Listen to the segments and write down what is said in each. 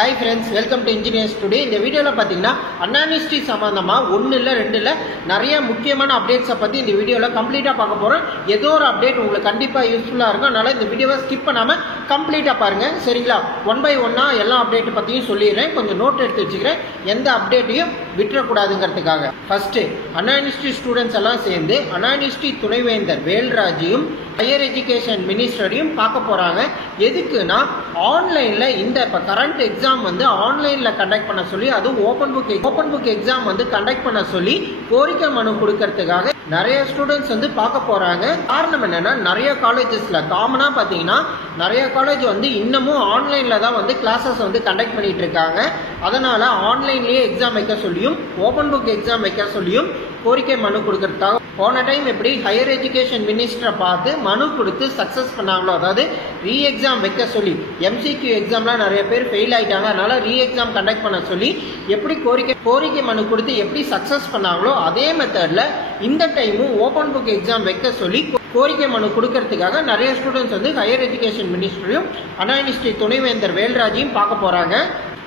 Hi friends, welcome to Engineers Today. இந்த வீடியோல பாத்தீங்கன்னா அன்ஆனிஸ்டி சம்பந்தமா ஒன்னு இல்ல ரெண்டு இல்ல நிறைய முக்கியமான அப்டேட்ஸ் பத்தி இந்த வீடியோல கம்ப்ளீட்டா பார்க்க போறோம். ஏதோ ஒரு அப்டேட் உங்களுக்கு கண்டிப்பா யூஸ்ஃபுல்லா இருக்கும். அதனால இந்த வீடியோவை ஸ்கிப் பண்ணாம கம்ப்ளீட்டா பாருங்க. சரிங்களா? ஒன் பை ஒன்னா எல்லா அப்டேட் பத்தியும் சொல்லிடுறேன். கொஞ்சம் நோட் எடுத்து வச்சுக்கிறேன். எந்த அப்டேட்டையும் விட்டுற கூடாதுங்கிறதுக்காக. ஃபர்ஸ்ட் அன்ஆனிஸ்டி ஸ்டூடெண்ட்ஸ் எல்லாம் சேர்ந்து அன்ஆனிஸ்டி துணைவேந்தர் வேல்ராஜையும் ஹையர் எஜுகேஷன் மினிஸ்டரையும் பார்க்க போறாங்க. எதுக்குன்னா ஆன்லைன்ல இந்த இப்ப கரண்ட் எக்ஸாம் வந்து ஆன்லைன்ல கண்டக்ட் பண்ண சொல்லி, அதுவும் ஓபன் புக் எக்ஸாம் வந்து கண்டக்ட் பண்ண சொல்லி கோரிக்கை மனு கொடுக்கறதுக்காக நிறைய ஸ்டூடெண்ட்ஸ் வந்து பார்க்க போறாங்க. காரணம் என்னன்னா, நிறைய காலேஜஸ்ல காமனா பாத்தீங்கன்னா நிறைய காலேஜ் வந்து இன்னமும் ஆன்லைன்ல தான் வந்து கிளாஸஸ் வந்து கண்டக்ட் பண்ணிட்டு இருக்காங்க. அதனால ஆன்லைன்லயே எக்ஸாம் வைக்க சொல்லியும் ஓபன் புக் எக்ஸாம் வைக்க சொல்லியும் கோரிக்கை மனு கொடுக்கறதுக்காக போன டைம் எப்படி ஹையர் எஜுகேஷன் மினிஸ்டரை பார்த்து மனு கொடுத்து சக்சஸ் பண்ணாங்களோ, அதாவது ரீ எக்ஸாம் வைக்க சொல்லி, எம்சிக்யூ எக்ஸாம்லாம் நிறைய பேர் ஃபெயில் ஆயிட்டாங்க, அதனால ரீ எக்ஸாம் கண்டக்ட் பண்ண சொல்லி எப்படி கோரிக்கை மனு கொடுத்து எப்படி சக்சஸ் பண்ணாங்களோ அதே மெத்தட்ல இந்த டைமும் ஓபன் புக் எக்ஸாம் வைக்க சொல்லி கோரிக்கை மனு கொடுக்கறதுக்காக நிறைய ஸ்டூடெண்ட்ஸ் வந்து ஹையர் எஜுகேஷன் மினிஸ்டரையும் அன்ஆனிஸ்டி துணைவேந்தர் வேல்ராஜையும் பார்க்க போறாங்க.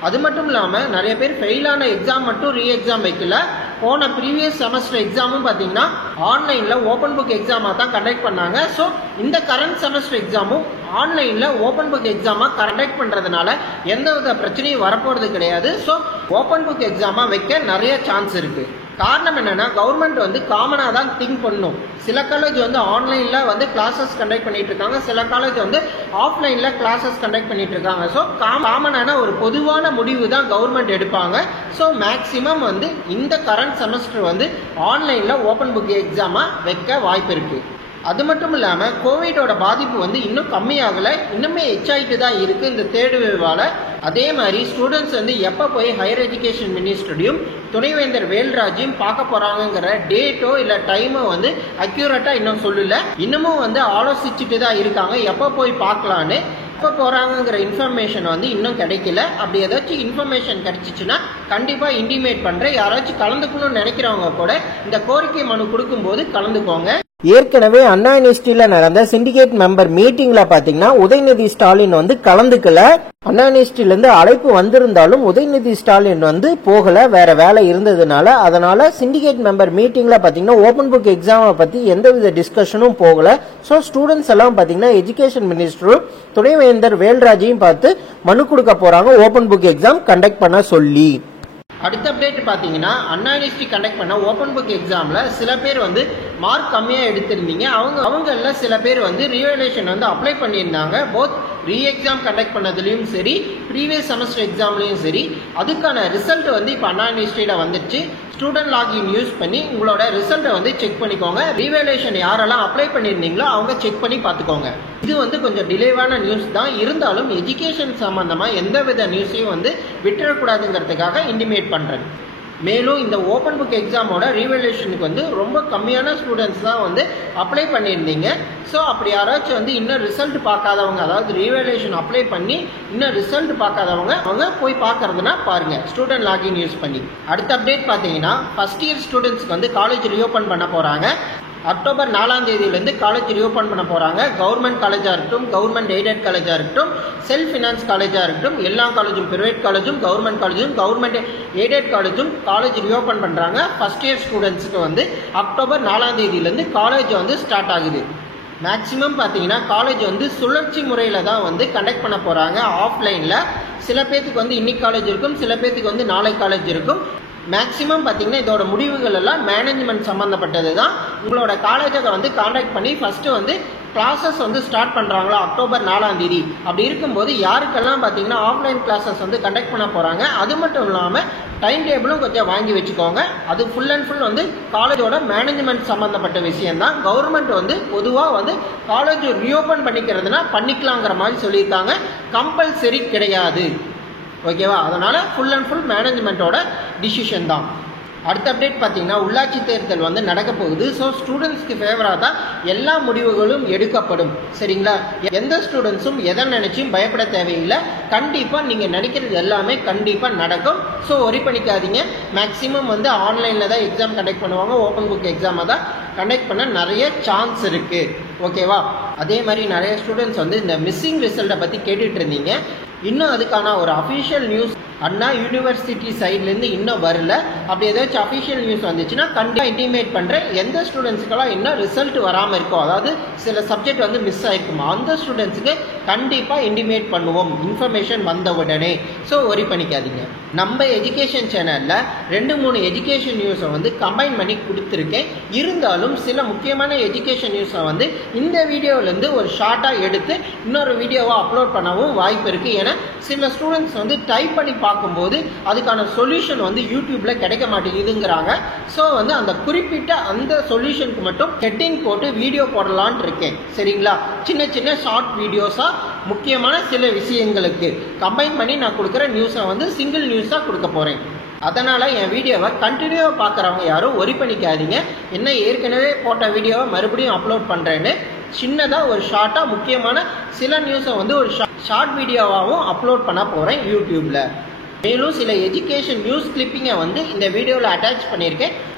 அது மட்டும் இல்லாம நிறைய பேர் ஃபெயிலான எக்ஸாம் மட்டும் ரீ எக்ஸாம் வைக்கல, போன ப்ரீவியஸ் செமஸ்டர் எக்ஸாமும் பாத்தீங்கன்னா ஆன்லைன்ல ஓபன் புக் எக்ஸாமா தான் கண்டக்ட் பண்ணாங்க. ஸோ இந்த கரண்ட் செமஸ்டர் எக்ஸாமும் ஆன்லைன்ல ஓபன் புக் எக்ஸாமா கண்டக்ட் பண்றதுனால எந்தவித பிரச்சனையும் வரப்போறது கிடையாது. ஸோ ஓபன் புக் எக்ஸாமா வைக்க நிறைய சான்ஸ் இருக்கு. காரணம் என்னன்னா, கவர்மெண்ட் வந்து காமனா தான் திங்க் பண்ணும். சில காலேஜ் வந்து ஆன்லைன்ல வந்து கிளாஸஸ் கண்டக்ட் பண்ணிட்டு இருக்காங்க, சில காலேஜ் வந்து ஆஃப்லைன்ல கிளாஸஸ் கண்டக்ட் பண்ணிட்டு இருக்காங்க. ஸோ காமனான ஒரு பொதுவான முடிவு தான் கவர்மெண்ட் எடுப்பாங்க. ஸோ மேக்சிமம் வந்து இந்த கரண்ட் செமஸ்டர் வந்து ஆன்லைன்ல ஓபன் புக் எக்ஸாமா வைக்க வாய்ப்பு இருக்கு. அது மட்டும் இல்லாம கோவிடோட பாதிப்பு வந்து இன்னும் கம்மியாகல, இன்னுமே எச்சாயிட்டு தான் இருக்கு இந்த தேர்ட் வேவால. அதே மாதிரி ஸ்டூடெண்ட்ஸ் வந்து எப்ப போய் ஹையர் எஜுகேஷன் மினிஸ்டரையும் துணைவேந்தர் வேல்ராஜையும் பார்க்க போறாங்கிற டேட்டோ இல்ல டைமோ வந்து அக்யூரேட்டா இன்னும் சொல்லல. இன்னமும் வந்து ஆலோசிச்சுட்டு தான் இருக்காங்க எப்ப போய் பார்க்கலான்னு. எப்ப போறாங்கிற இன்ஃபர்மேஷன் வந்து இன்னும் கிடைக்கல. அப்படி ஏதாச்சும் இன்ஃபர்மேஷன் கிடைச்சிச்சுன்னா கண்டிப்பா இன்டிமேட் பண்றேன். யாராச்சும் கலந்துக்கணும்னு நினைக்கிறவங்க கூட இந்த கோரிக்கை மனு கொடுக்கும் போது கலந்துக்கோங்க. ஏற்கனவே அன்ஆனிஸ்டில நடந்த சிண்டிகேட் மெம்பர் மீட்டிங்ல பாத்தீங்கன்னா உதயநிதி ஸ்டாலின் வந்து கலந்துக்கல. அன்ஆனிஸ்டில இருந்து அழைப்பு வந்திருந்தாலும் உதயநிதி ஸ்டாலின் வந்து போகல, வேற வேலை இருந்ததுனால. அதனால சிண்டிகேட் மெம்பர் மீட்டிங்ல பாத்தீங்கன்னா ஓபன் புக் எக்ஸாமை பத்தி எந்தவித டிஸ்கஷனும் போகல. சோ ஸ்டூடெண்ட்ஸ் எல்லாம் பாத்தீங்கன்னா எஜுகேஷன் மினிஸ்டரும் துணைவேந்தர் வேல்ராஜையும் பார்த்து மனு கொடுக்க போறாங்க ஓபன் புக் எக்ஸாம் கண்டக்ட் பண்ண சொல்லி. அடுத்த அப்டேட் பாத்தீங்கன்னா, அன்ஆனிஸ்டி கண்டக்ட் பண்ண ஓபன் புக் எக்ஸாம்ல சில பேர் வந்து மார்க் கம்மியா எடுத்திருந்தீங்க. அவங்கள சில பேர் வந்து ரீவேல்யூஷன் வந்து அப்ளை பண்ணியிருந்தாங்க. போத் ரீ எக்ஸாம் கண்டக்ட் பண்ணதுலயும் சரி, ப்ரீவியஸ் செமஸ்டர் எக்ஸாம்லயும் சரி. அதுக்கான ரிசல்ட் வந்து இப்ப அன்ஆனிஸ்டில வந்துருச்சு. ஸ்டூடெண்ட் லாகின் யூஸ் பண்ணி உங்களோட ரிசல்ட்டை வந்து செக் பண்ணிக்கோங்க. ரீவேல்யூஷன் யாரெல்லாம் அப்ளை பண்ணியிருந்தீங்களோ அவங்க செக் பண்ணி பார்த்துக்கோங்க. இது வந்து கொஞ்சம் டிலேவான நியூஸ் தான், இருந்தாலும் எஜுகேஷன் சம்பந்தமா எந்தவித நியூஸையும் வந்து விட்டுறக்கூடாதுங்கிறதுக்காக இன்டிமேட் பண்றேன். மேலும் இந்த ஓபன் புக் எக்ஸாமோட ரீவேல்யூஷனுக்கு வந்து ரொம்ப கம்மியான ஸ்டூடெண்ட்ஸ் தான் வந்து அப்ளை பண்ணியிருந்தீங்க. ஸோ அப்படி யாராச்சும் வந்து இன்னும் ரிசல்ட் பார்க்காதவங்க, அதாவது ரீவேல்யூஷன் அப்ளை பண்ணி இன்னும் ரிசல்ட் பார்க்காதவங்க அவங்க போய் பார்க்கறதுனா பாருங்க ஸ்டூடெண்ட் லாகின் யூஸ் பண்ணி. அடுத்த அப்டேட் பார்த்தீங்கன்னா, ஃபர்ஸ்ட் இயர் ஸ்டூடெண்ட்ஸ்க்கு வந்து காலேஜ் ரீஓபன் பண்ண போறாங்க. அக்டோபர் 4ஆம் தேதியிலிருந்து காலேஜ் ரீஓபன் பண்ண போறாங்க. கவர்மெண்ட் காலேஜா இருக்கட்டும், கவர்மெண்ட் எய்டட் காலேஜா இருக்கட்டும், செல்ஃப் ஃபினான்ஸ் காலேஜா இருக்கட்டும், எல்லா காலேஜும், பிரைவேட் காலேஜும், கவர்மெண்ட் காலேஜும், கவர்மெண்ட் எய்டட் காலேஜும் காலேஜ் ரீஓபன் பண்றாங்க. ஃபர்ஸ்ட் இயர் ஸ்டூடெண்ட்ஸ்க்கு வந்து அக்டோபர் 4ஆம் தேதியிலிருந்து காலேஜ் வந்து ஸ்டார்ட் ஆகுது. மேக்சிமம் பார்த்தீங்கன்னா காலேஜ் வந்து சுழற்சி முறையில தான் வந்து கண்டக்ட் பண்ண போறாங்க ஆஃப்லைன்ல. சில பேத்துக்கு வந்து இன்னைக்கு காலேஜ் இருக்கும், சில பேத்துக்கு வந்து நாளை காலேஜ் இருக்கும். மேக்சிமம் பார்த்தீங்கன்னா இதோட முடிவுகள் எல்லாம் மேனேஜ்மெண்ட் சம்பந்தப்பட்டது தான். உங்களோட காலேஜை வந்து கான்டாக்ட் பண்ணி ஃபர்ஸ்ட் வந்து கிளாஸஸ் வந்து ஸ்டார்ட் பண்றாங்களா அக்டோபர் 4ஆம் தேதி. அப்படி இருக்கும்போது யாருக்கெல்லாம் பார்த்தீங்கன்னா ஆஃப்லைன் கிளாஸஸ் வந்து கண்டக்ட் பண்ண போறாங்க, அது மட்டும் இல்லாம டைம் டேபிளும் கொஞ்சம் வாங்கி வச்சுக்கோங்க. அது ஃபுல் அண்ட் ஃபுல் வந்து காலேஜோட மேனேஜ்மெண்ட் சம்பந்தப்பட்ட விஷயம் தான். கவர்மெண்ட் வந்து பொதுவாக வந்து காலேஜ் ரீஓபன் பண்ணிக்கிறதுனா பண்ணிக்கலாங்கிற மாதிரி சொல்லியிருக்காங்க, கம்பல்சரி கிடையாது. ஓகேவா? அதனால ஃபுல் அண்ட் ஃபுல் மேனேஜ்மெண்ட்டோட டிசிஷன் தான். அடுத்த அப்டேட் பார்த்தீங்கன்னா, உள்ளாட்சி தேர்தல் வந்து நடக்க போகுது. ஸோ ஸ்டூடெண்ட்ஸ்க்கு ஃபேவராக தான் எல்லா முடிவுகளும் எடுக்கப்படும். சரிங்களா? எந்த ஸ்டூடெண்ட்ஸும் எதை நினைச்சும் பயப்பட தேவையில்லை. கண்டிப்பா நீங்க நினைக்கிறது எல்லாமே கண்டிப்பா நடக்கும். ஸோ ஒரி பண்ணிக்காதீங்க. மேக்சிமம் வந்து ஆன்லைன்ல தான் எக்ஸாம் கண்டக்ட் பண்ணுவாங்க, ஓப்பன் புக் எக்ஸாமை தான் கண்டக்ட் பண்ண நிறைய சான்ஸ் இருக்கு. ஓகேவா? அதே மாதிரி நிறைய ஸ்டூடெண்ட்ஸ் வந்து இந்த மிஸ்ஸிங் ரிசல்ட்டை பத்தி கேட்டுட்டு இருந்தீங்க. இன்னும் அதுக்கான ஒரு அஃபிஷியல் நியூஸ் அண்ணா யூனிவர்சிட்டி சைட்லேருந்து இன்னும் வரல. அப்படி ஏதாச்சும் அஃபிஷியல் நியூஸ் வந்துச்சுன்னா கண்டிப்பாக இன்டிமேட் பண்ணுறேன். எந்த ஸ்டூடெண்ட்ஸுக்கெல்லாம் இன்னும் ரிசல்ட் வராமல் இருக்கும், அதாவது சில சப்ஜெக்ட் வந்து மிஸ் ஆகிருக்குமா, அந்த ஸ்டூடெண்ட்ஸுக்கு கண்டிப்பாக இன்டிமேட் பண்ணுவோம் இன்ஃபர்மேஷன் வந்த உடனே. ஸோ ஒரி பண்ணிக்காதீங்க. நம்ம எஜுகேஷன் சேனலில் 2-3 எஜுகேஷன் நியூஸை வந்து கம்பைன் பண்ணி கொடுத்துருக்கேன். இருந்தாலும் சில முக்கியமான எஜுகேஷன் நியூஸை வந்து இந்த வீடியோவிலேருந்து ஒரு ஷார்ட்டாக எடுத்து இன்னொரு வீடியோவை அப்லோட் பண்ணவும் வாய்ப்பு இருக்குது. ஏன்னா சில ஸ்டூடெண்ட்ஸ் வந்து டைப் பண்ணி பார்க்கும்போது அதுக்கான சொல்யூஷன் வந்து யூடியூப்பில் கிடைக்க மாட்டேங்குதுங்கிறாங்க. ஸோ வந்து அந்த குறிப்பிட்ட அந்த சொல்யூஷனுக்கு மட்டும் ஹெட்டிங் போட்டு வீடியோ போடலான்ட்டு இருக்கேன். சரிங்களா? சின்ன சின்ன ஷார்ட் வீடியோஸாக முக்கியமான சில விஷயங்களுக்கு கம்பைன் பண்ணி நான் கொடுக்குற நியூஸை வந்து சிங்கிள் நியூஸாக கொடுக்க போகிறேன். அதனால் என் வீடியோவை கண்டினியூவாக பார்க்குறவங்க யாரும் ஒரி பண்ணிக்காதீங்க. என்ன ஏற்கனவே போட்ட வீடியோவை மறுபடியும் அப்லோட் பண்ணுறேன்னு சின்னதாக ஒரு ஷார்ட்டாக முக்கியமான சில நியூஸை வந்து ஒரு ஷார்ட் வீடியோவாகவும் அப்லோட் பண்ண போகிறேன் யூடியூப்பில். மேலும் சில எஜுகேஷன் நியூஸ் கிளிப்பிங்கை வந்து இந்த வீடியோவில் அட்டாச் பண்ணியிருக்கேன்.